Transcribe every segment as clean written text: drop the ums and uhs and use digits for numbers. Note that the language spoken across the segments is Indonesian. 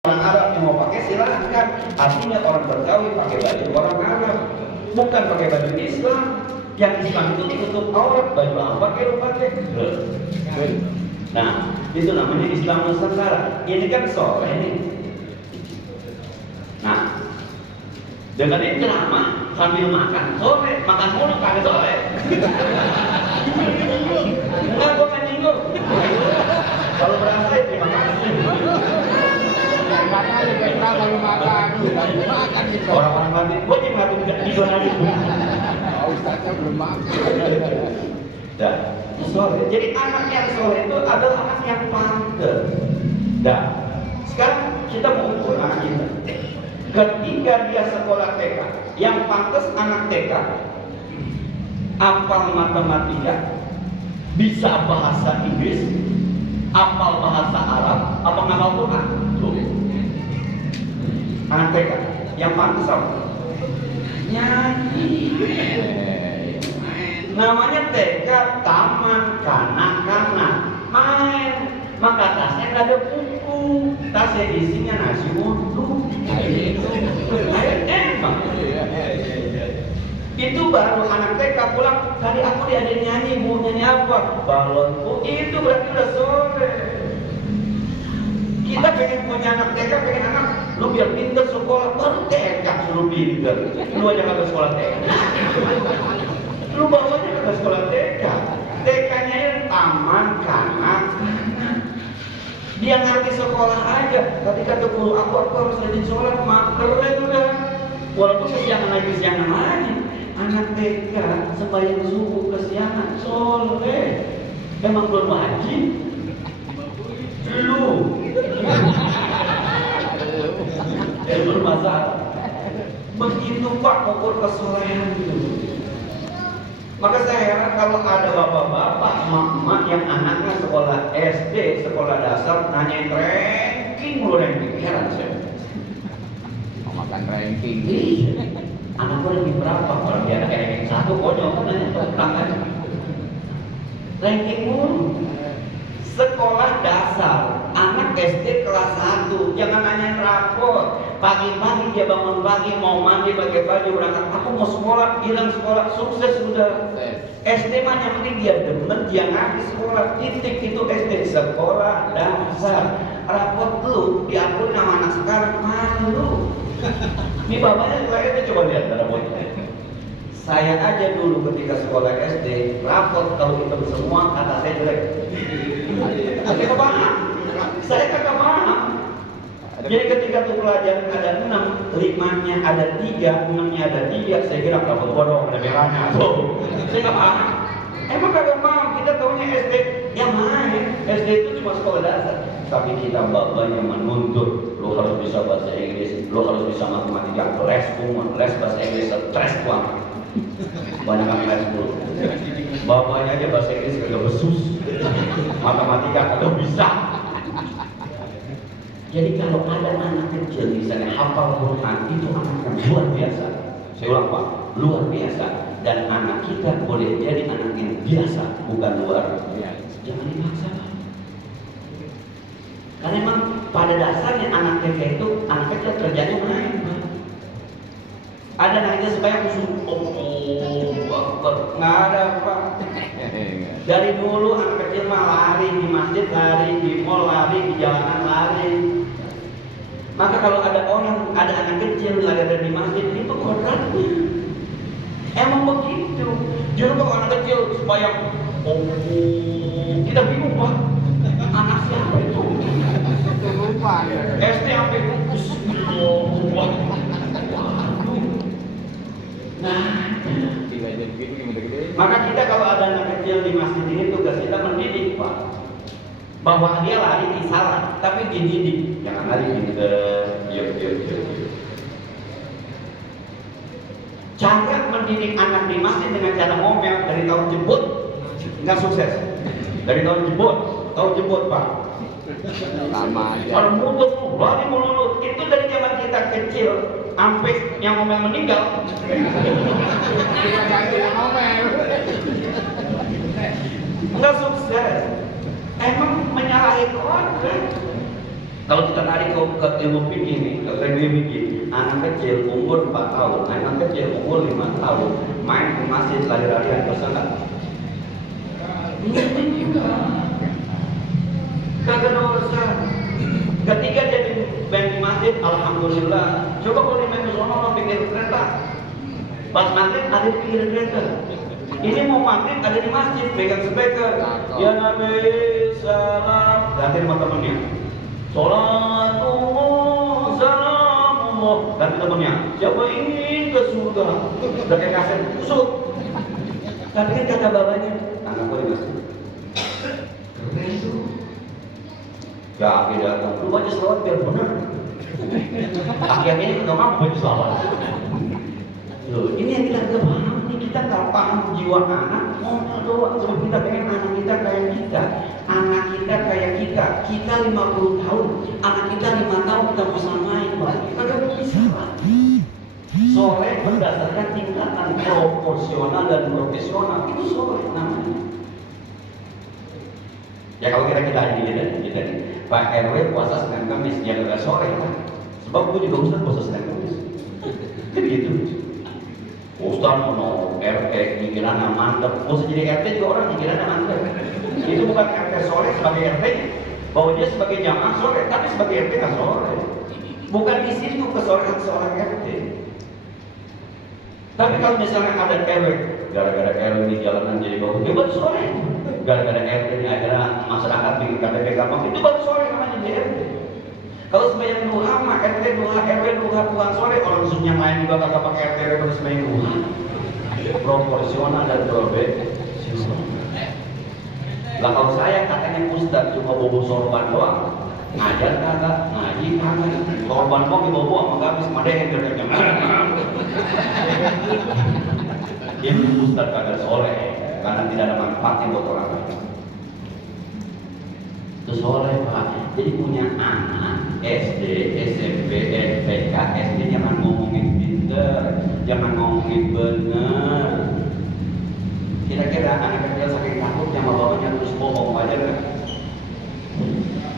Orang Arab yang mau pakai silahkan. Artinya orang Betawi pakai baju orang Arab, bukan pakai baju Islam. Yang Islam itu ditutup aurat, baju apa kayak pakai. Nah, itu namanya Islam Nusantara. Ini kan soleh nih. Nah, dengan ini ceramah sambil makan soleh, makan mulu kagak soleh. Enggak, gua kan nyinggung. Kalau berasa ya terima kasih. Orang-orang mati, gua yang ngatur di zona itu. Ustaznya belum makan. Dah, soleh. Jadi anak yang soleh itu adalah anak yang pantes. Dah, sekarang kita mau ukur anak kita. Ketika dia sekolah TK, yang pantas anak TK hafal matematika, bisa bahasa Inggris, hafal bahasa Arab, apa ngapal Quran? Tuh. Anak TK yang pantas apa? Nyanyi. Namanya TK, taman kanak-kanak, main. Maka tasnya nggak ada buku, tasnya isinya nasi uduk, air emang. Itu baru anak TK pulang, tadi aku diadain nyanyi, bu, nyanyi apa? Balonku, itu berarti udah sore. Kita pengen punya anak TK, pengen anak, lu biar pinter sekolah, baru TK suruh pinter. Lu aja kagak sekolah TK. Lu bawanya kagak sekolah TK. TK-nya yang taman kanak-kanak. Dia ngerti sekolah aja. Tadi kata guru aku harus rajin sholat, keren udah. Walaupun kesiangan lagi. Anak TK sembahyang subuh kesiangan, soleh. Emang belum wajib? Lu. Itu masalah. Begitu Pak ukur kesolehan itu. Maka saya heran kalau ada bapak-bapak, emak-emak yang anaknya sekolah SD, sekolah dasar, nanyain ranking mulu ranking. Heran saya. Mau makan ranking. Anak gue ranking berapa? Kalau dia ada ranking 1, konyol kan nanya tentang kan. Ranking mulu. Sekolah dasar, anak SD kelas 1, jangan nanyain rapor. Pagi-pagi dia bangun pagi, mau mandi, pakai baju, berangkat. Aku mau sekolah, bilang sekolah, sukses sudah. SD mah yang penting dia demen, dia ngerti sekolah. Titik itu SD, sekolah dasar. Rapor lu diakuin sama anak sekarang, malu. Ini bapaknya kayaknya coba lihat rapornya. Saya aja dulu ketika sekolah SD, rapor kalau hitung semua kata saya jelek. Saya kagak paham. Saya kagak paham. Jadi ketika tuh pelajaran ada 6, 5-nya ada 3, 6-nya ada 3, saya kira rapor bodoh, ada merahnya. Saya nggak paham. Emang kagak paham. Kita tahunya SD yang main. SD itu cuma sekolah dasar. Tapi kita bapaknya menuntut, lo harus bisa bahasa Inggris, lo harus bisa matematika, les bahasa Inggris, stres banget. Banyak yang les dulu. Bapaknya aja bahasa Inggris kagak besus, matematika kagak bisa. Jadi kalau ada anak kecil misalnya hafal Quran, itu anak yang luar biasa. Saya ulang Pak, luar biasa. Dan anak kita boleh jadi anak yang biasa, bukan luar biasa. Jangan dipaksa Pak. Karena memang pada dasarnya anak TK itu anak kecil kerjanya main Pak. Ada nanya supaya khusus, nggak ada Pak. Dari dulu anak kecil mah lari di masjid, lari di mall, lari di jalanan, lari. Maka kalau ada orang, ada anak kecil lari di masjid, itu kodratnya. Emang begitu. Justru kalau anak kecil supaya kita bingung Pak. Anak siapa itu? Lupa. SD sampai maka kita kalau ada anak kecil di masjid ini tugas kita mendidik Pak, bahwa dia lari di salah, tapi dididik, jangan lari pinter, yuk. Cara mendidik anak di masjid dengan cara ngomel dari tahun jebut nggak sukses. Dari tahun jebut Pak. Lama aja. Kalau mulut, lari mulut, itu dari zaman kita kecil. Sampai yang ngomel meninggal. Kita ganti yang ngomel. Enggak sukses. Emang menyalahi kodrat. Kalau kita tarik ke ilmu fikih nih, ke ilmu fikih, anak kecil umur 4 tahun, anak kecil umur 5 tahun, main ke masjid lari-larian bersalat. Kagak dosa. Ketika jadi main di masjid, alhamdulillah. Coba kalau di main ke sono mau pinggir kereta, pas maghrib ada di pinggir kereta. Ini mau maghrib ada di masjid, pegang speaker. Ya Nabi salam, ganti sama temennya. Salatullah, salamullah, ganti temennya. Siapa ingin ke surga? Udah kayak kaset kusut. Tapi kan kata bapaknya, anak gue di masjid. Ya aki datang, lu baca selawat biar benar. Aki-aki ini nggak mampu baca selawat. Loh, ini yang kita nggak paham nih, kita nggak paham jiwa anak. Ngomong doang, sebab kita pengen anak kita kayak kita, anak kita kayak kita. Kita 50 tahun, anak kita 5 tahun kita mau samain, kita nggak bisa lah. Soleh berdasarkan tingkatan proporsional dan profesional, itu soleh namanya. Ya kalau kita aja kita nih, Pak RW puasa Senin Kamis, ya nggak sore kan? Sebab gue juga Ustaz puasa Senin Kamis. Kan gitu. Ustaz mau RT pikirannya mantep, mau jadi RT juga orang pikirannya mantep. Itu bukan RT sore sebagai RT, bahwa dia sebagai jamaah sore, tapi sebagai RT nggak sore. Bukan di situ kesorehan seorang RT. Tapi kalau misalnya ada RW, gara-gara RW di jalanan jadi bagus, ya baru sore. Gara-gara RW ini akhirnya masyarakat bikin KTP gampang, itu baru sore namanya di RW. Kalau sembahyang duha, mah RT duha, RW duha, bukan sore. Orang yang lain juga kagak pakai RT RW pada sembahyang duha. Proporsional dan profesional. Lah kalau saya katanya Ustaz cuma bobo sorban doang, ngajar kagak, ngaji kagak, sorban kok dibobo sama gabis sama dehem kerjanya. Dia Ustaz kagak soleh karena tidak ada manfaatnya buat orang lain. Itu soleh Pak. Jadi punya anak SD, SMP, SPK, SD jangan ngomongin pinter, jangan ngomongin bener. Kira-kira anak kecil saking takutnya sama bapaknya terus bohong, wajar nggak?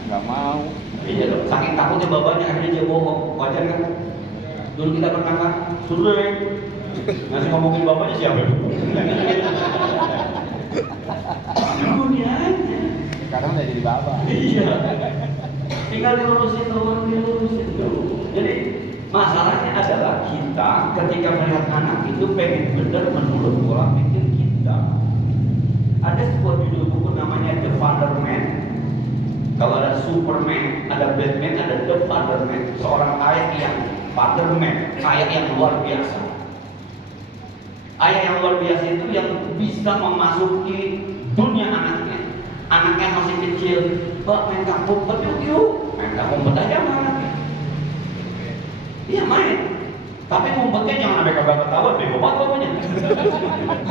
Nggak mau. Iya dong, saking takutnya bapaknya akhirnya dia bohong, wajar nggak? Dulu kita pernah kan, sering ngasih ngomongin bapaknya siapa itu? Dunianya. Sekarang udah jadi bapak. Iya. Tinggal dilurusin dulu. Jadi masalahnya adalah kita ketika melihat anak itu pengen benar menurut pola pikir kita. Ada sebuah judul buku namanya The Fatherman. Kalau ada Superman, ada Batman, ada The Fatherman. Seorang ayah yang Fatherman, ayah yang luar biasa. Ayah yang luar biasa itu yang bisa memasuki dunia anaknya. Anaknya masih kecil, Pak main kampung, yuk, main kampung aja sama anaknya. Iya main, tapi ngumpetnya jangan sampai kagak ketahuan, bego banget bapaknya.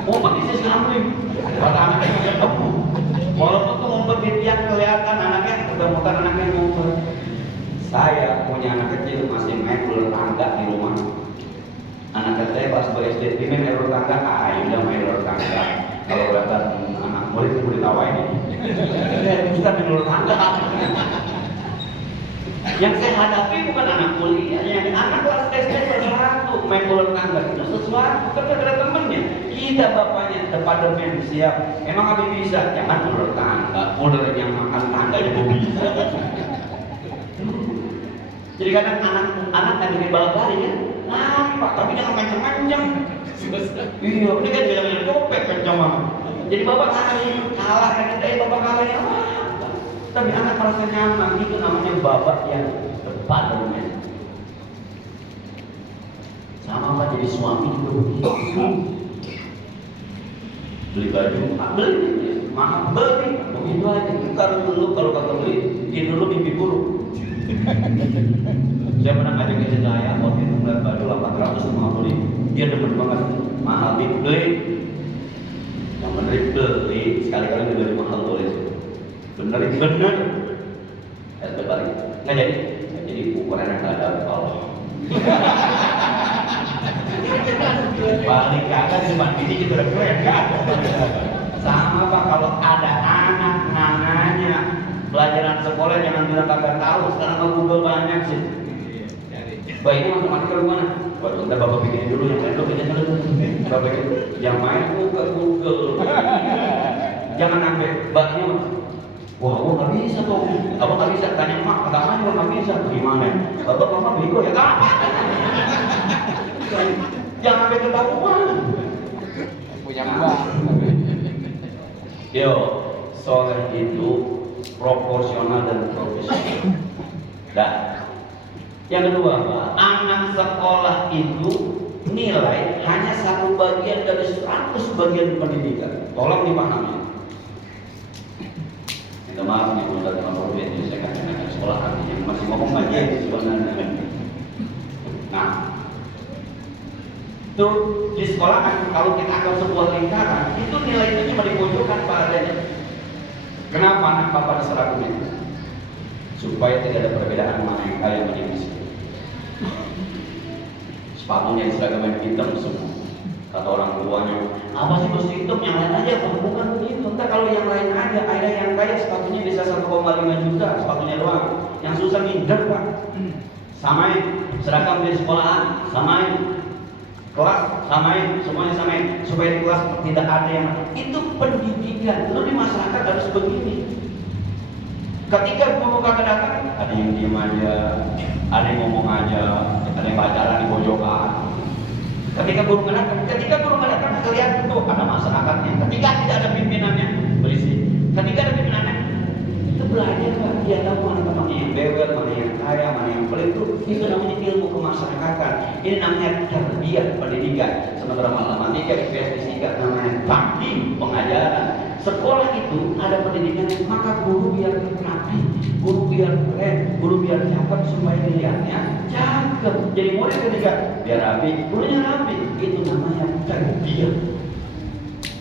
Ngumpet di sisi samping, kata anaknya nggak tahu. Walaupun tuh ngumpet di tiang kelihatan anaknya, muter-muter anaknya ngumpet. Saya punya anak kecil masih main ular tangga di rumah. Anak saya pas SD main ular tangga, udah main ular tangga. Kalau kelihatan anak murid itu ditawain ini. Kita main ular tangga. Yang saya hadapi bukan anak kuliah, yang anak kelas SD kelas 1 main ular tangga itu sesuatu, kan ada temennya. Kita bapaknya Fatherman siap. Emang Abi bisa? Jangan ular tangga, ular yang makan tangga juga bisa. Jadi kadang anak bikin balap lari kan, lari Pak, tapi jangan kencang-kencang. Iya, ini kan jalan-jalan copet kencang banget. Jadi bapak lari, kalah kan, bapak kalah ya. Tapi anak merasa nyaman, itu namanya bapak yang Fatherman. Sama Pak, jadi suami juga begitu. Beli baju, beli, mahal beli, begitu aja. Kalau dulu kalau kagak beli, dia dulu mimpi buruk. Saya pernah ngajak ke saya, waktu itu ngeliat baju 850, dia demen banget, mahal beli. Yang bener beli, sekali-kali beli mahal boleh sih. Bener. Ya terbalik, nggak jadi ukuran yang nggak ada kalau. Balik kagak cuma ini gitu keren kan? Sama Pak, kalau ada anak namanya Pelajaran sekolah jangan bilang kagak tahu, sekarang mau Google banyak sih. Baik, ini matematika gimana? Waduh, ntar bapak bikin dulu yang lain, bikin dulu. Bapak bikin, yang main ke Google. Jangan sampai baknya, wah, gua nggak bisa tuh. Abang nggak bisa, tanya mak, kata mak juga nggak bisa. Gimana? Bapak mama bego ya, apa? Jangan sampai ketahuan. Punya mbak. Yo, soleh itu proporsional dan profesional. Dan yang kedua, Pak, anak sekolah itu nilai hanya satu bagian dari 100 bagian pendidikan. Tolong dipahami. Minta maaf nih, udah dalam program ini saya katakan sekolah yang masih ngomong aja sebenarnya. Nah, itu di sekolah kalau kita anggap sebuah lingkaran, itu nilai itu cuma dipojokkan padanya. Kenapa anak bapak diseragam itu? Supaya tidak ada perbedaan mana yang kaya mana yang miskin. Sepatunya diseragamin hitam semua. Kata orang tuanya, apa sih mesti hitam, yang lain aja, bukan begitu. Entah kalau yang lain ada yang kaya sepatunya bisa 1,5 juta, sepatunya doang. Yang susah minder, Pak. Samain, seragam di sekolahan, samain. Kelas samain, semuanya samain, supaya di kelas tidak ada yang itu pendidikan. Lalu di masyarakat harus begini. Ketika guru kagak datang, ada yang diam aja, ada yang ngomong aja, ada yang pacaran di pojokan. Ketika guru nggak datang, kelihatan tuh ada masyarakatnya. Ketika tidak ada pimpinannya, berisik. Ketika ada pimpinannya, itu belajar, Pak. Dia tahu mana temannya yang bebel, mana yang kaya, mana yang pelit. Itu namanya ilmu kemasyarakatan. Ini namanya tarbiyah pendidikan. Sementara matematika, IPS, fisika namanya takdim pengajaran. Sekolah itu ada pendidikan, maka guru biar rapi, guru biar keren, guru biar cakep supaya dilihatnya cakep. Jadi murid ketika biar rapi, gurunya rapi. Itu namanya tarbiyah.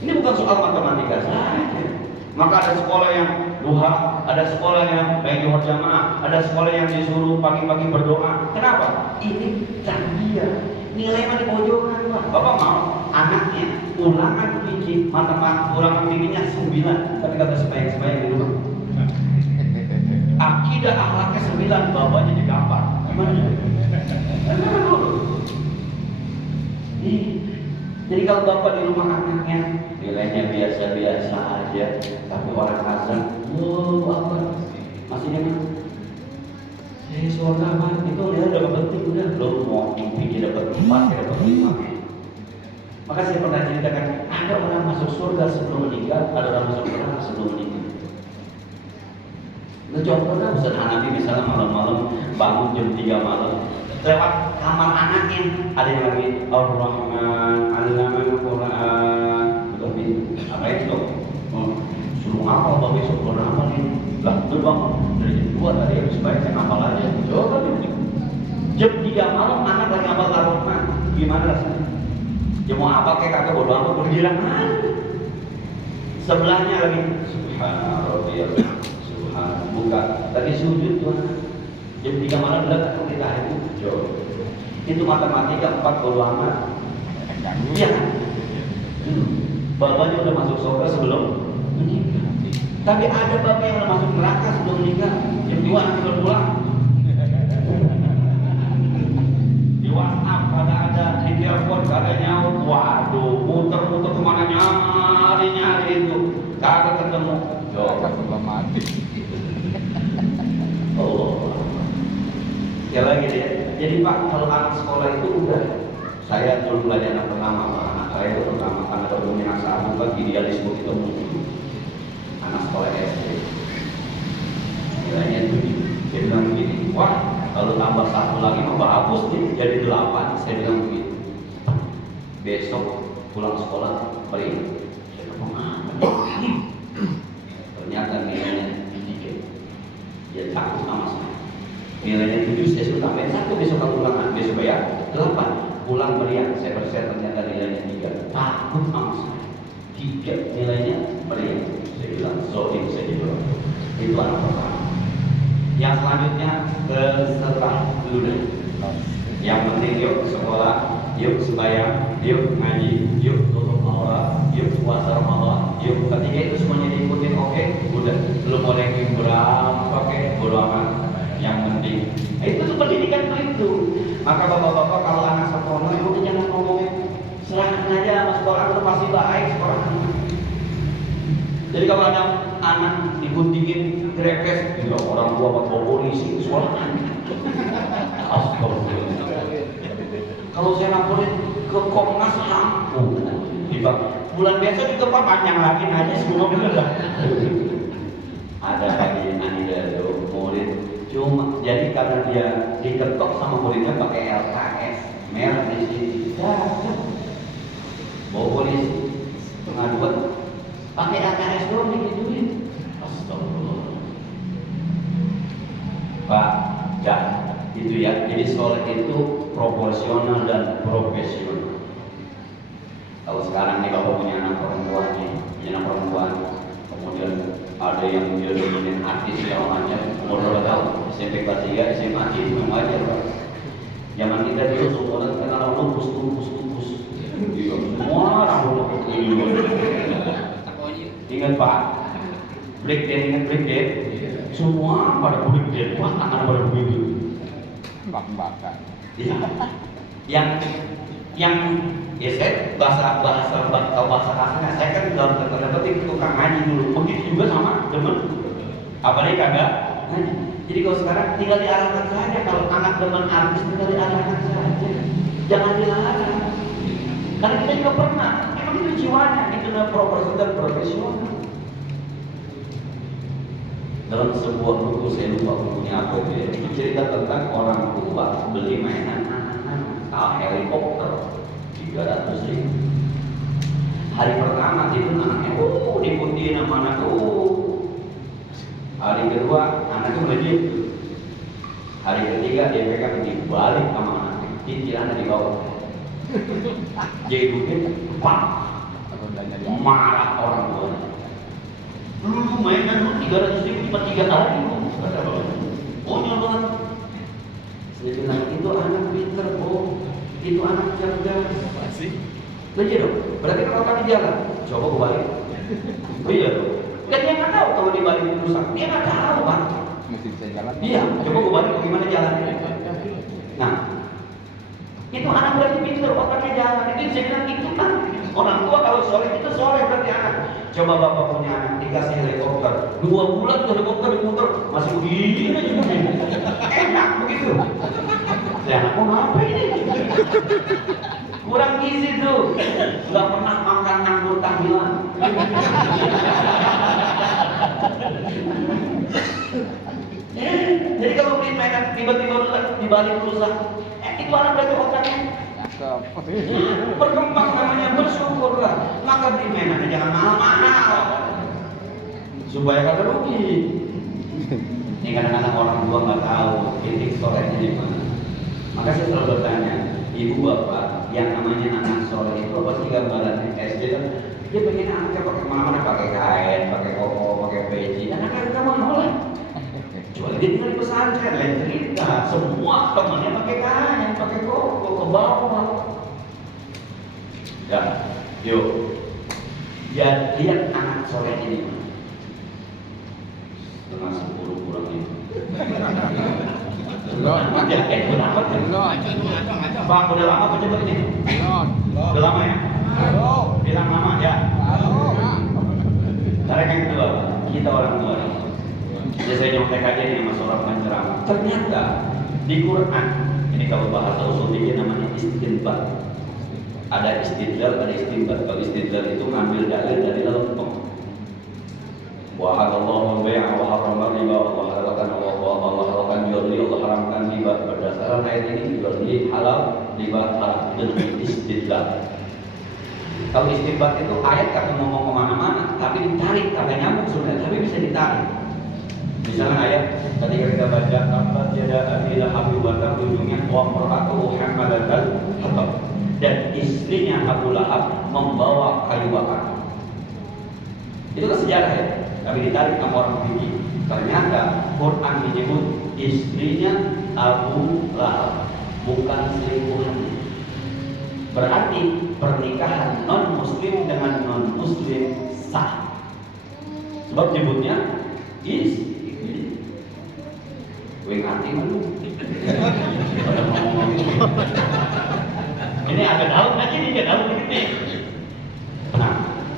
Ini bukan soal matematika saja. Maka ada sekolah yang duha, ada sekolah yang baik juhur jamaah, ada sekolah yang disuruh pagi-pagi berdoa. Kenapa? Ini tarbiyah. Nilai mah di pojokan, Pak. Bapak mau anaknya ulangan fikih, matematika, ulangan fikihnya 9, tapi kata sembahyang di rumah. Akidah akhlaknya 9, bapaknya digampar. Gimana? Kenapa dulu? Jadi kalau bapak di rumah anaknya nilainya biasa-biasa aja, tapi orang azan, apa? Masih nyaman? Surga mah itu nilai udah penting, udah belum mau pikir dapat 4, dapat 5. Maka saya pernah ceritakan, ada orang masuk surga sebelum meninggal, ada orang masuk neraka sebelum meninggal. Nah, contohnya Ustaz Hanafi misalnya malam-malam bangun jam 3 malam, lewat kamar anaknya ada yang lagi Ar-Rahman, Allamal Quran, betul apa itu? Suruh ngapal bahwa besok Quran apa nih? Lah, betul bang, dari jam 2 tadi harus baik, saya ngapal aja. Coba jam 3 malam anak lagi ngapal Ar-Rahman, gimana rasanya? Dia mau apa kayak kakak bodoh amat, bergilang sebelahnya lagi Subhanallah, Subhan, bukan lagi sujud tuh. Jam 3 malam udah tak kita itu. Itu matematika 4 bodoh amat. Iya kan? Bapaknya udah masuk surga sebelum meninggal. Tapi ada bapak yang udah masuk neraka sebelum meninggal. Jam 2 nanti baru pulang. Di WhatsApp ada di telepon ada nyaut. Waduh, muter-muter kemana nyari itu. Kagak ketemu. Kagak belum mati. Oh. Ya lagi deh. Jadi Pak, kalau anak sekolah itu udah, saya dulu belajar anak pertama, Pak. Anak saya itu pertama karena berhubungan dengan saat bukan idealisme kita muncul. Anak sekolah SD. Nilainya 7. Dia bilang begini, wah kalau tambah 1 lagi mau bagus nih, jadi 8. Saya bilang begitu. Besok pulang sekolah balik. Saya bilang, ternyata nilainya 3. Dia takut sama saya. Nilainya 7, saya suruh tambahin 1 besok kalau ulangan, besok bayar 8. Pulang meriah, saya percaya ternyata nilainya 3. Takut sama saya. 3 nilainya meriah. Saya bilang, zolim saya bilang. Itu anak pertama. Yang selanjutnya setelah dulu deh. Yang penting yuk sekolah, yuk sembahyang, yuk ngaji, yuk tutup aurat, yuk puasa Ramadan, yuk ketika itu semuanya diikutin, oke, udah, lu mau ranking berapa, oke, bodo amat, yang penting. Itu tuh pendidikan tuh itu. Maka bapak-bapak kalau anak sekolah itu jangan ngomongin serahkan aja sama sekolah, itu pasti baik sekolah. Jadi kalau ada anak diguntingin grepes, ya orang tua bawa polisi sekolah. Astagfirullah. Kalau saya laporin ke Komnas HAM, bulan besok juga Pak panjang lagi nanya semua bener. Ada lagi ada murid cuma jadi karena dia diketok sama muridnya pakai LKS merah di sini, bawa polisi pengaduan pakai LKS doang digituin. Astagfirullah. Pak, jangan itu ya. Jadi sekolah itu proporsional dan profesional. Kalau sekarang nih bapak punya anak perempuan nih, punya anak perempuan, kemudian ada yang dia dominan artis segala macam, umur berapa tahun? SMP kelas 3, SMA itu memang aja Pak. Zaman kita dulu sekolah kenal lupus. Iya, semua rambut ingat Pak, break dance, semua pada break dance, Pak, anak pada begitu. Bakar. Iya. Yang ya saya bahasa kasarnya, saya kan dalam tanda petik tukang ngaji dulu. Begitu juga sama demen. Apalagi kagak ngaji. Jadi kalau sekarang tinggal diarahkan saja. Kalau anak demen artis tinggal diarahkan saja. Jangan dilarang. Karena kita juga pernah. Emang itu jiwanya, itu adalah profesional dan profesional. Dalam sebuah buku, saya lupa bukunya apa itu cerita tentang orang tua beli mainan anak-anak helikopter 300.000. Hari pertama itu anaknya diikuti sama anak hari kedua anaknya melejit, hari ketiga dia pegang dibalik sama anaknya, cicilannya di bawah. Jadi mungkin marah orang tua. Lu mainan lu 300.000 cuma 3 kali konyol banget. Saya bilang itu anak pinter itu anak cerdas. Iya dong, berarti kalau kami jalan, coba gue balik. Iya dong, kan dia nggak tahu kalau di balik itu rusak, dia nggak tahu Pak. Mesti bisa jalan. Iya, coba gue balik bagaimana jalannya. Nah, itu anak berarti pinter, otaknya jalan. Itu saya bilang itu kan orang tua kalau soleh itu soleh berarti anak. Coba bapak punya anak dikasih helikopter 2 bulan tuh helikopter diputer masih begini aja enak begitu. Saya anak mau ngapain ini? Kurang gizi tuh, nggak pernah makan anggur tahlilan. Jadi kalau beli mainan tiba-tiba dibalik rusak, itu anak berarti otaknya berkembang, namanya bersyukurlah. Maka beli mainannya jangan mahal-mahal supaya kagak rugi. Ini kadang-kadang orang tua nggak tahu titik solehnya di mana. Maka saya selalu bertanya, ibu bapak yang namanya anak soleh itu apa sih gambarannya? SD kan dia pengen anaknya pakai mana-mana, pakai kain, pakai koko, pakai peci. Anak-anak kamu nolak. Kecuali dia tinggal di pesantren, lain cerita. Semua temannya pakai kain, pakai koko, ke bawah. Ya, yuk. Ya, lihat anak soleh ini. Setengah 10 kurang itu. Pak, udah lama apa coba ini? Udah lama ya? Bilang lama ya? Cara yang kedua, kita orang tua. Jadi saya nyontek aja nih sama seorang penceramah. Ternyata di Quran, ini kalau bahasa usul fikih namanya istinbat. Ada istidlal, ada istinbat. Kalau istidlal itu ngambil dalil dari lempeng. Wa halallahu al-bai'a wa harrama riba wa halalkan Allah halalkan jual beli, Allah haramkan riba. Berdasarkan ayat ini jual beli halal, riba haram. Itu istidlal. Kalau istinbat itu ayat kagak ngomong kemana-mana, tapi ditarik, kagak nyambung sebenarnya, tapi bisa ditarik. Misalnya ayat ketika kita baca tabbat yada abi lahab wa tab, ujungnya wa mar'atuhu hamalatal hatab, dan istrinya Abu Lahab membawa kayu bakar. Itu kan sejarah ya, tapi ditarik sama orang fikih. Ternyata Quran menyebut istrinya Abu Lahab, bukan selingkuhannya. Berarti pernikahan non muslim dengan non muslim sah. Sebab nyebutnya wing hati ini agak dalam aja nih, agak dalam dikit nih. Nah,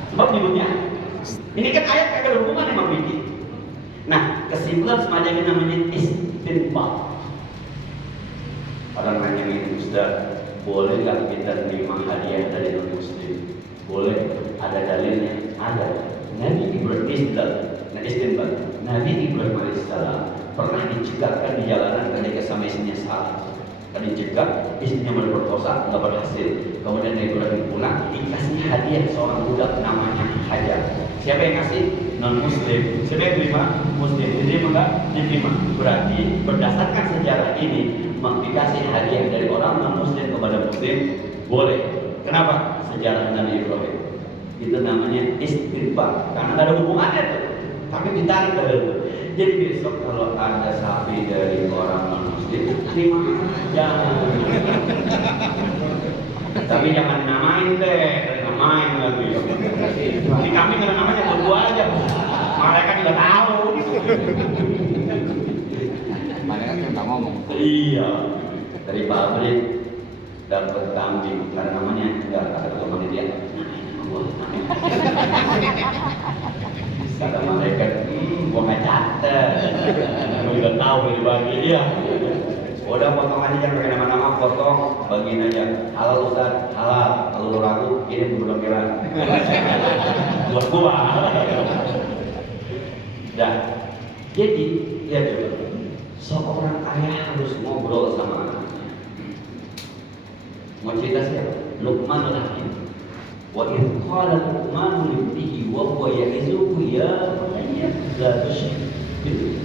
sebab nyebutnya ini kan ayat kagak ada hubungan sama Biki. Nah, kesimpulan semacam ini namanya istinbat. Orang nanya ini, Ustaz, boleh nggak kita terima hadiah dari non muslim? Boleh, ada dalilnya, ada. Nabi Ibrahim alaihissalam pernah dicegahkan di jalanan ketika sama istrinya salah. Dicegah, istrinya berperkosa, nggak berhasil. Kemudian Nabi Ibrahim pulang, dikasih hadiah seorang budak namanya Hajar. Siapa yang kasih? Non muslim. Siapa yang terima? Muslim. Diterima nggak? Diterima. Berarti berdasarkan sejarah ini, dikasih hadiah dari orang non muslim kepada muslim boleh. Kenapa? Sejarah Nabi Ibrahim. Itu namanya istinbat, karena nggak ada hubungannya tuh, tapi ditarik dari itu. Jadi besok kalau ada sapi dari orang non muslim, terima aja. Tapi jangan namain deh, namain lagi. Ini kami nggak namanya berdua aja, mereka juga tahu. Mereka kan nggak ngomong. Iya, dari pabrik dapat kambing, karena namanya nggak ada teman dia. Kata mereka, gua nggak catet, gua juga tahu ini bagi dia. Udah potongannya jangan pakai nama-nama, potong, bagiin aja. Halal Ustaz, halal. Kalau lu ragu, ini bulu merah. Buat gua. Dan jadi lihat coba, seorang ayah harus ngobrol sama anaknya. Mau cerita siapa? Luqmanul Hakim. Wa idh qala Luqman libnihi wa huwa ya'izuhu ya bunayya la tusyrik.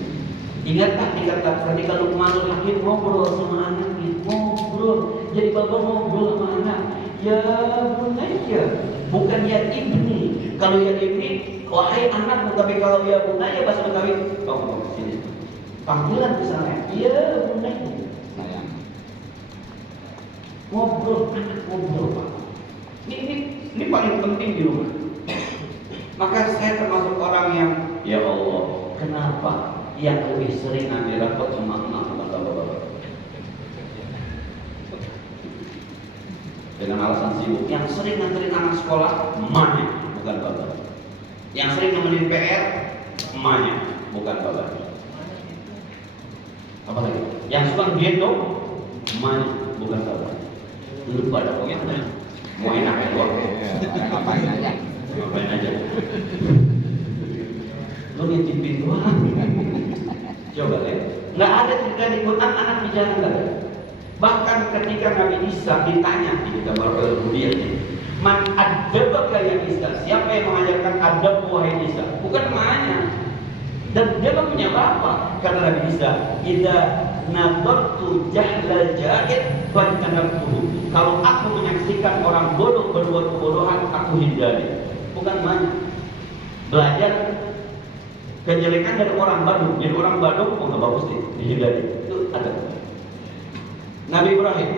Ingatlah ketika Luqmanul Hakim ngobrol sama anaknya, ngobrol. Jadi bapak ngobrol sama anak, ya bunayya, bukan ya ibni. Kalau ya ibni, wahai anakku, tapi kalau ya bunayya bahasa Betawi, kamu ke sini. Panggilan misalnya, ya bunayya. Sayang. Ngobrol, anak ngobrol, Pak. Ini paling penting di rumah. Maka saya termasuk orang yang, ya Allah, kenapa yang lebih sering ambil rapot cuma emak bukan bapak-bapak? Dengan alasan sibuk, yang sering nganterin anak sekolah emaknya, bukan bapak. Yang sering nemenin PR emaknya, bukan bapak. Apa lagi? Yang suka gendong emaknya, bukan bapak. Lu pada pokoknya mau enak ya, Ngapain aja? ngapain aja. Lu ngintipin doang. Coba ya, nggak ada cerita di Quran anak bicara, nggak ada. Bahkan ketika Nabi Isa ditanya di kitab Al-Qur'an, man adabaka ya Isa, siapa yang mengajarkan adab wahai Isa? Bukan emaknya. Dan dia kan punya bapak. Kata Nabi Isa, idza nadartu jahlal jahil fajtanabtuhu. Kalau aku menyaksikan orang bodoh berbuat kebodohan, aku hindari. Bukan emaknya. Belajar kejelekan dari orang Badung. Jadi orang Badung nggak bagus nih, dihindari. Itu ada. Nabi Ibrahim,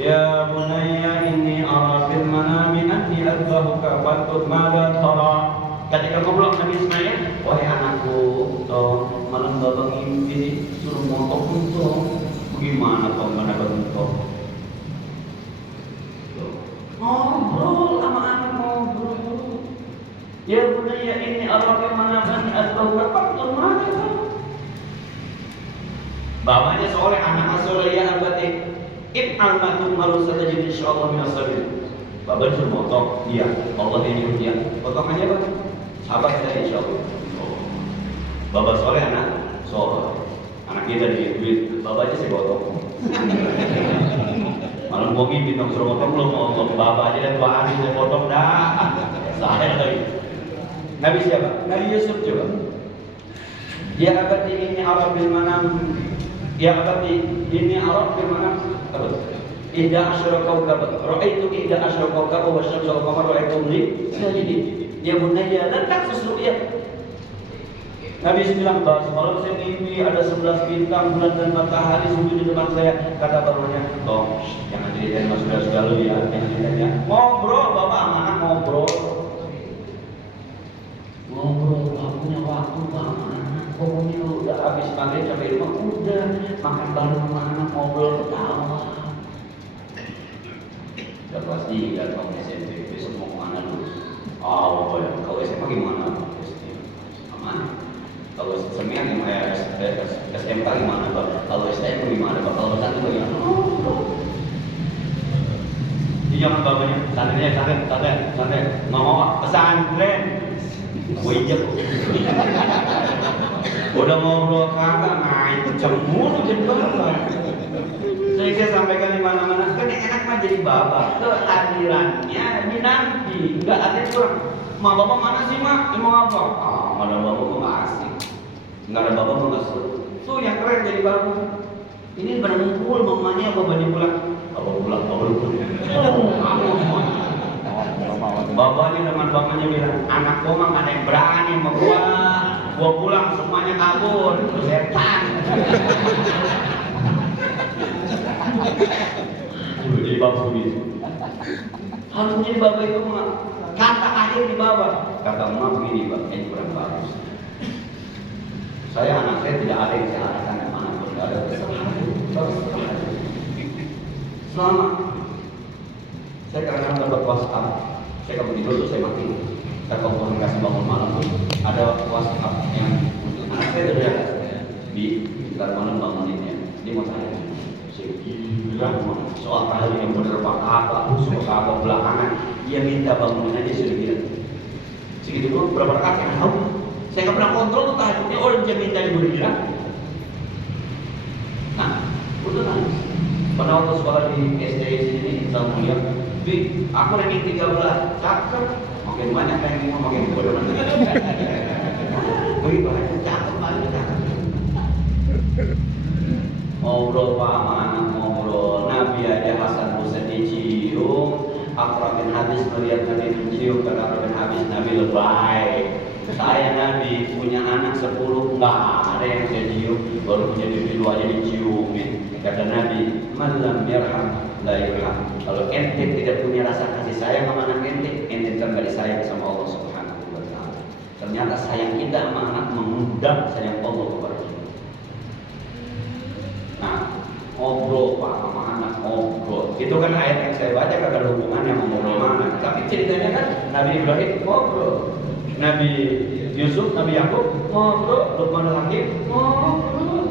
ya bunayya inni ara fil manami anni adbahuka fantur mada tara. Ketika ngobrol Nabi Ismail, wahai anakku, malam bapak ngimpi suruh montok untuk bagaimana kau mana bentuk? Ngobrol sama anak, ngobrol. Ya bunayya inni ara fil manami adbahuka fantur mada tara. Bapaknya soleh, anaknya soleh, ya abadi ib'al matum malu satajid insyaallah minas sabirin. Bapak disuruh potong, iya, Allah yang nyuruh dia. Potongannya apa? Sabar saya insyaallah. Bapak soleh, anak soleh. Anak kita di duit, bapaknya saya potong. Malam gua ngimpi dong suruh potong, belum potong. Bapak aja dan 2 hari saya potong dah. Saya lagi. Nabi siapa? Nabi Yusuf coba. Ya abadi ini arabil manam. Ya abadi ini arab bagaimana? Ihda asyara kawkab, ra'aitu ihda asyara kawkab wa syamsa wal qamar ra'aitu li sajidin. Ya bunayya la taqsus ru'ya. Nabi bilang, semalam saya mimpi ada 11 bintang, bulan dan matahari sujud di depan saya. Kata bapaknya, "Toh, jangan dilihat mas saudara lu ya, jangan dilihatnya. Ngobrol, bapak sama anak ngobrol. Ngobrol, gak punya waktu pak sama anak. Pokoknya udah habis maghrib sampai rumah, udah makan bareng sama anak, ngobrol, ketawa. Udah pasti kan kamu SMP, besok mau kemana dulu? Oh, boleh. Kalau SMA gimana? Aman. Kalau semian yang kayak SMK gimana Pak? Kalau STM gimana Pak? Kalau satu bagaimana? Ini jangan bapaknya, santai. Ngomong pesantren. Wajib. Udah ngobrol kagak main cemuru jadi bapak. Saya sampaikan di mana-mana, kan yang enak mah jadi bapak. Kehadirannya dinanti, nggak ada kurang. Ma bapak mana sih mak? Mau apa? Nggak ada bapak kok nggak asik. Nggak ada bapak kok nggak seru. Tuh yang keren jadi bapak. Ini berkumpul mamanya apa bani pulang? Bapak pulang. Bapaknya dengan bapaknya bilang, anak gua mah nggak ada yang berani sama gua pulang semuanya kabur, setan. Jadi bapak begitu. Harusnya di bapak itu kata akhir di bawah. Kata emak begini, Pak, ini kurang bagus. Anak saya tidak ada yang saya arahkan kemana pun, tidak ada kesalahan. Selama saya kadang-kadang dapat WhatsApp, saya kalau tidur tuh saya mati. Saya kalau Tuhan kasih bangun malam tuh ada WhatsApp yang untuk anak saya dari atas di malam banguninnya. Dia mau tanya, saya bilang soal hal yang benar Pak, apa suka apa belakangan. Dia minta bangunin aja sudah bilang. Segitu dulu berapa rakaat saya nggak tahu. Saya nggak pernah kontrol tuh tahajudnya orang dia minta di bilang. Nah, udah nangis. Pernah waktu sekolah di SDI sini Islam Mulia, aku ranking 13, cakep. Makin banyak ranking makin bodoh. Wih, banyak cakep banget. Ngobrol Pak, anak ngobrol. Nabi aja Hasan Husain dicium. Akrab bin Habis melihat Nabi mencium, kata Akrab bin Habis, Nabi lebay. Saya Nabi punya anak 10, enggak ada yang saya cium, baru punya bibi 2 aja diciumin. Kata Nabi, malam yarham la yurham. Kalau ente tidak punya rasa kasih sayang sama anak ente kan gak disayang sama Allah Subhanahu wa Ta'ala. Ternyata sayang kita sama anak mengundang sayang Allah kepada kita. Nah, ngobrol Pak sama anak, ngobrol. Itu kan ayat yang saya baca kagak ada hubungannya sama ngobrol sama anak. Tapi ceritanya kan Nabi Ibrahim ngobrol, Nabi Yusuf, Nabi Yakub ngobrol, Luqman Al-Hakim ngobrol.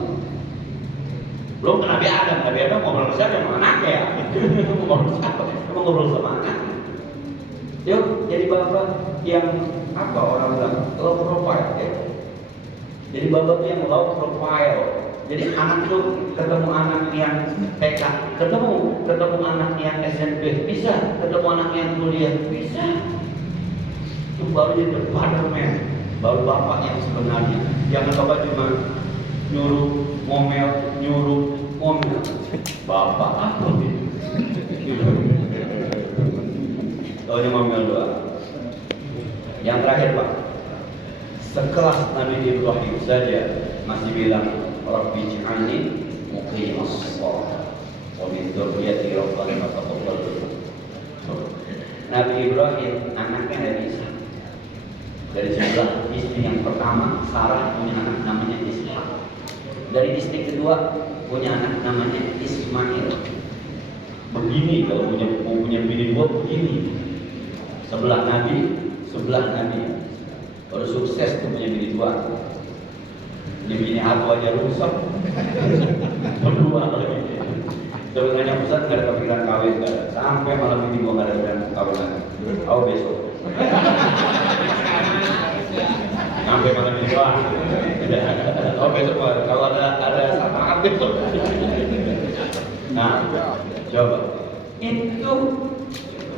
Belum ke Nabi Adam ngobrol sama anaknya ya. Ngobrol sama anak. Yuk, jadi bapak yang apa orang bilang low profile ya. Jadi bapak yang low profile. Jadi anak tuh ketemu anak yang TK, ketemu anak yang SMP, bisa, ketemu anak yang kuliah, bisa. Itu baru jadi fatherman, baru bapak yang sebenarnya. Jangan bapak cuma nyuruh ngomel. Bapak apa gitu? Kalau ngomel doang. Yang terakhir Pak, sekelas Nabi Ibrahim saja masih bilang, Rabbi ij'alni muqimas shalah wa min dzurriyyati rabbana taqabbal. Nabi Ibrahim anaknya dari Ishak. Dari sebelah istri yang pertama Sarah punya anak namanya Ishak. Dari istri kedua punya anak namanya Ismail. Begini kalau punya bini dua begini. Sebelah Nabi baru sukses tuh punya bini dua. Bini aku aja rusak. Berdua lagi. Sebenarnya Ustaz nggak ada kepikiran kawin, nggak ada. Sampai malam ini gua nggak ada kepikiran kawin lagi. Oh besok. Sampai malam ini Pak. Oh besok kalau ada sama besok. Nah, coba. Itu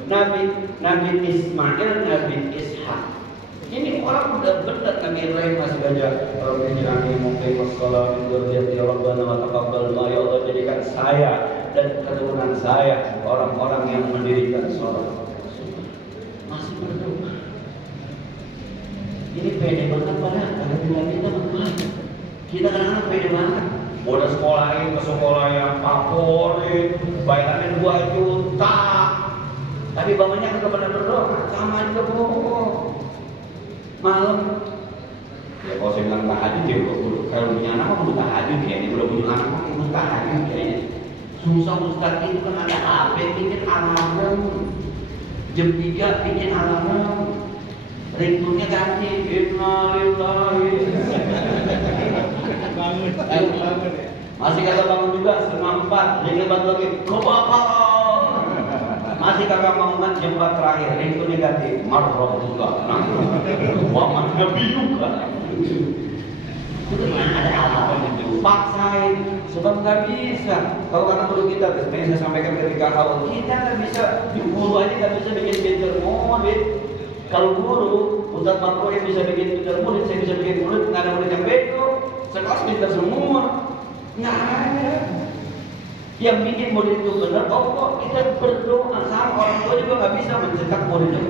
Nabi Ismail, Nabi Ishak. Ini orang benar-benar Nabi Ibrahim masih baca Rabbi ij'alni muqimas shalah min dzurriyyati rabbana wa taqabbal du'a. Ya Allah, jadikan saya dan keturunan saya orang-orang yang mendirikan salat. Masih berdoa. Ini pede banget padahal karena kita Kita kadang-kadang pede banget. Udah sekolahin ke sekolah yang favorit, bayarannya 2 juta. Tapi bapaknya kagak pernah berdoa, sama juga bohong. Malam, ya kalau saya bilang tahajud ya, kalau punya anak mah butuh tahajud kayaknya, udah punya anak mah butuh tahajud kayaknya. Susah Ustaz itu kan ada HP bikin alarm, jam 3 bikin alarm, ringtone-nya ganti, innalillahi. Masih kata bangun juga setengah 4, jadi bantu lagi, kebakar. Masih kagak mau kan jam 4 terakhir, ringtone-nya ganti, marrabullah. Wa man nabiyuka. Itu ada apa itu? Paksain, sebab nggak bisa. Kalau kata guru kita, sebenarnya saya sampaikan ketika awal, kita nggak bisa, guru aja nggak bisa bikin pinter murid. Kalau guru, Ustaz Marco yang bisa bikin pinter murid, saya bisa bikin murid, nggak ada murid yang bego. Sekelas pinter semua, nggak ada. Yang bikin murid itu benar, Allah. Kita berdoa sama orang tua juga nggak bisa mencetak muridnya.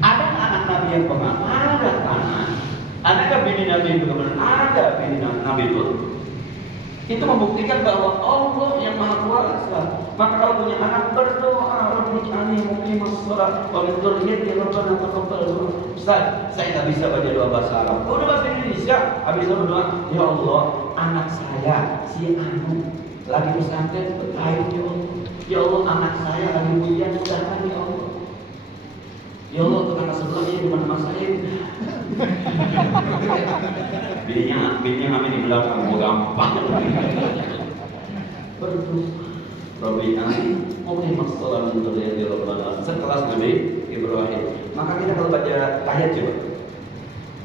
Ada anak Nabi yang pengamal, ada anak. Adakah bini Nabi itu benar? Ada bini Nabi itu. Itu membuktikan bahwa Allah yang Maha Kuasa. Maka kalau punya anak berdoa, Rabbi ij'alni muqimas shalah wa min dzurriyyati rabbana taqabbal. Ustaz, saya nggak bisa baca doa bahasa Arab. Udah bahasa Indonesia. Habis itu berdoa, ya Allah, anak saya si Anu lagi pesantren berkait ya Allah. Ya Allah, anak saya lagi ujian mudahkan ya Allah. Ya Allah, tetangga sebelahnya di mana mas saya. Bininya ngamen di belakang, gua gampang. Berdoa, Rabbi a'ti muqimas shalah min dzurriyyati rabbana. Sekelas Nabi Ibrahim. Maka kita kalau baca tahiyat coba.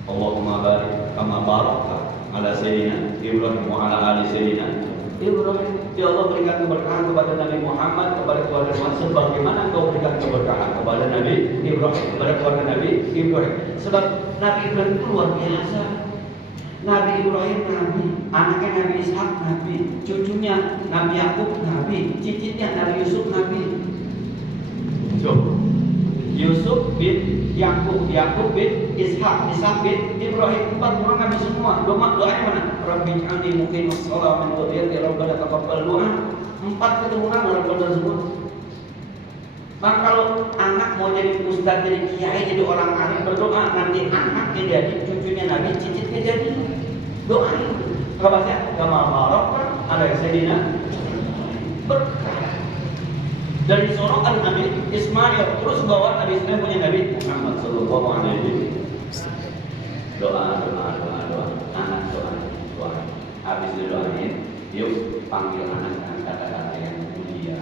Allahumma barik kama barakta ala sayyidina Ibrahim wa ala ali sayyidina Ibrahim. Ya Allah, berikan keberkahan kepada Nabi Muhammad, kepada keluarga Muhammad sebagaimana Engkau berikan keberkahan kepada Nabi Ibrahim, kepada keluarga Nabi Ibrahim. Sebab Nabi Ibrahim itu luar biasa. Nabi Ibrahim Nabi, anaknya Nabi Ishak Nabi, cucunya Nabi Yakub Nabi, cicitnya Nabi Yusuf Nabi. Yusuf bin Yakub, Yakub bin Ishak, Ishak bin Ibrahim, 4 orang Nabi semua. Doanya mana? Rabbi ij'alni muqimas shalah min dzurriyyati rabbana taqabbal. Doa 4 keturunan orang benar semua. Maka kalau anak mau jadi ustaz, jadi kiai, jadi orang alim, berdoa nanti anaknya jadi, cucunya Nabi, cicitnya jadi. Doa itu. Kalau bahasanya kama barakta ala sayyidina berkah. Dari sorokan Nabi Ismail terus bawa Nabi Ismail punya Nabi Muhammad sallallahu alaihi wasallam. Doa anak doa. Habis didoain, yuk panggil anak dengan kata-kata yang mulia.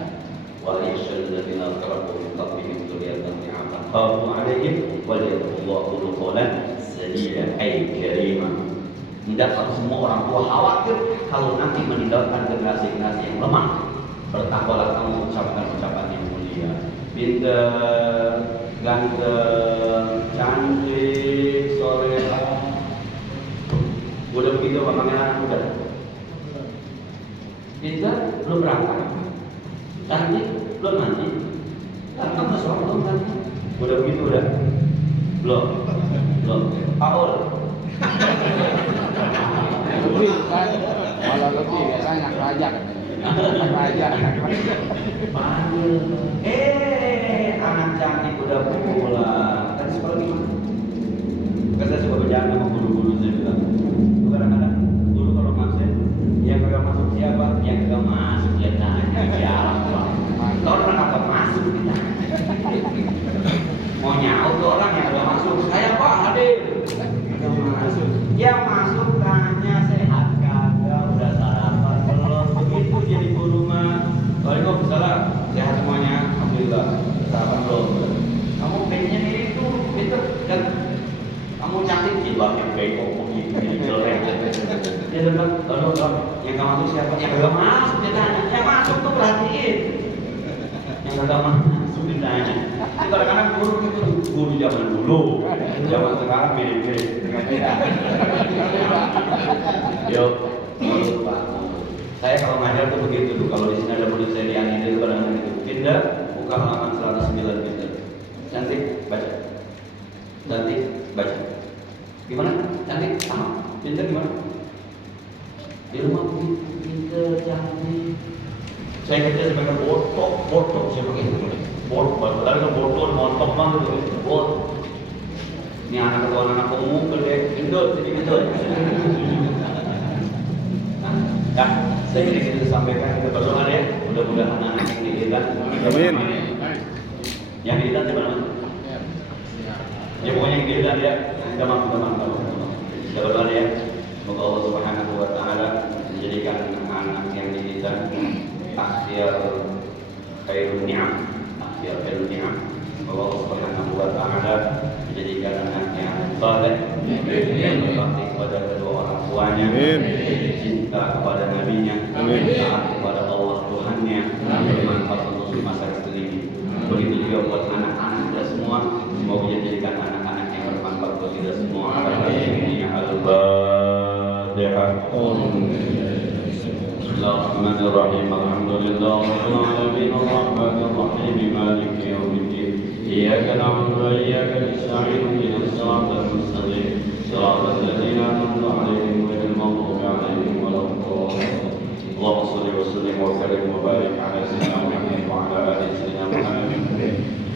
Wa yashhadu lana al-qarbu min qablihim dzurriyyatan ni'matan qamu alaihim wa yaqulu qawlan sadida ay karima. Tidak semua orang tua khawatir kalau nanti meninggalkan generasi-generasi yang lemah. Bertakwalah kamu ucapkan ucapan yang mulia. Pinter, ganteng, cantik, soleha. Udah begitu panggil anak muda. Pinter, belum berangkat. Cantik, belum mandi. Ganteng ke seorang belum mandi. Udah begitu udah. Belum. Paul. Lebih kan, kalau lebih biasanya raja. Raja. Panggil. Anak cantik udah pulang. Kan seperti itu. Kan saya suka berjalan sama guru-guru saya bilang. Kadang-kadang dulu kalau masuk, yang kagak masuk siapa? Yang kagak masuk ya tanya siapa? Orang kagak masuk kita. Mau nyaut tuh orang yang kagak masuk. Saya Pak hadir. Kagak masuk. Yang masuk tanya sehat kagak? Udah sarapan belum? Begitu jadi guru mah. Waalaikumsalam. Sehat semuanya. Alhamdulillah. Sarapan belum? Kamu pengennya itu dan kamu cantik jilbabnya bengkok begitu jadi jelek. Dia bilang, yang gak masuk siapa? Yang gak masuk dia tanya. Yang masuk tuh perhatiin. Yang gak masuk dia tanya. Jadi kadang-kadang guru zaman dulu, zaman sekarang mirip-mirip. Yuk, Pak. Saya kalau ngajar tuh begitu tuh. Kalau di sini ada murid saya di Anida itu kadang-kadang gitu. Pindah, buka halaman 109 pindah. Cantik, baca. Cantik, baca. Gimana? Cantik, sama. Pindah gimana? Saya kerja sebagai botok siapa gitu. Padahal kan botok montok banget tuh. Bot. Ini anak umum gede, gendut jadi gitu. Ya, saya ingin kita sampaikan, kita berdoa ya. Mudah-mudahan anak yang dididik. Amin. Yang dididik di mana? Ya pokoknya yang dididik ya. Teman. Kita berdoa ya. Semoga Allah Subhanahu wa taala menjadikan anak yang dididik akhir khairun ni'am. Semoga Allah Subhanahu wa taala menjadikan anak yang saleh, yang berbakti kepada kedua orang tuanya, cinta kepada nabinya, taat kepada Allah Tuhannya, bermanfaat untuk masyarakat ini. Begitu juga buat anak-anak kita semua, semoga dijadikan anak-anak yang bermanfaat buat kita semua. Al-Fatihah. Bismillahirrahmanirrahim. Alhamdulillahirabbil alamin arrahmanir rahim maliki yaumiddin. Iyyaka na'budu wa iyyaka nasta'in ihdinas siratal mustaqim. Siratal ladzina an'amta 'alaihim ghairil maghdubi 'alaihim waladdallin. Allahumma shalli wa sallim wa barik wa barik 'ala sayyidina Muhammad wa 'ala ali sayyidina Muhammad.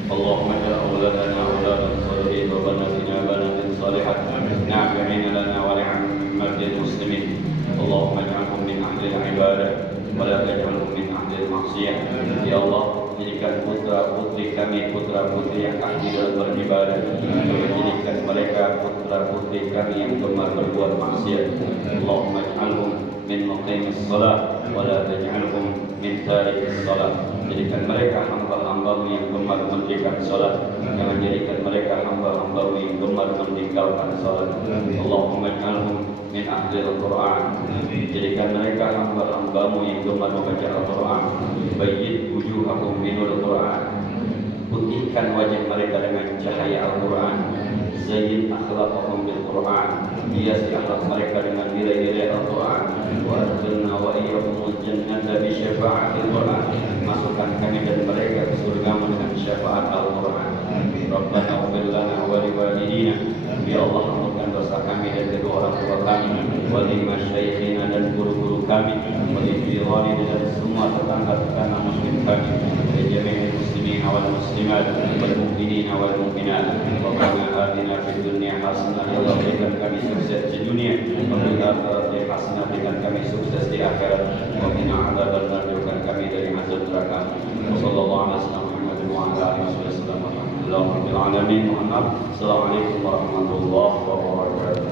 Allahumma ij'al awladana awladan salihin wa banatina banatin salihat. Nafi'ina lana wa li'ammatil muslimin. Allahumma ij'alhum min ahli al-ibadah wa la taj'alhum min ahli al-ma'siyah. Ya Allah, jadikan putra-putri kami putra-putri yang ahli dalam beribadah. Jadikan mereka putra-putri kami yang gemar berbuat maksiat. Allahumma ij'alhum min muqimis shalah wa la taj'alhum min tarikis shalah. Jadikan mereka hamba-hamba-Mu yang gemar mendirikan salat. Jangan jadikan mereka hamba-hamba-Mu yang gemar meninggalkan salat. Allahumma ij'alhum min ahli al-Qur'an. Jadikan mereka hamba-hamba-Mu yang gemar membaca Al-Qur'an. Bayyid wujuhahum binul Qur'an. Putihkan wajah mereka dengan cahaya Al-Qur'an. Zayyid akhlaqahum bil Qur'an. Hiasi akhlak mereka dengan nilai-nilai Al-Qur'an. Wa adkhilna wa iyyahumul jannata bi syafa'atil Qur'an. Masukkan kami dan mereka ke surga-Mu dengan syafaat Al-Qur'an. Rabbana ighfir lana wa liwalidina. Ya Allah, ampunkan dosa kami dan kedua orang tua kami, wa li masyaikhina dan guru-guru kami, wa li jiranina dan semua tetangga-tetangga muslim kami, wa jami'il muslimin wal muslimat, wal mu'minin wal mu'minat. Rabbana atina fid dunya hasanah, ya Allah berikan kami sukses di dunia, wa fil akhirati hasanah, berikan kami sukses di akhirat, wa qina adzabannar, jauhkan kami dari azab neraka. Wassallallahu ala sayyidina Muhammad wa ala alihi wasallam. Alhamdulillah rabbil alamin. Assalamualaikum warahmatullahi wabarakatuh.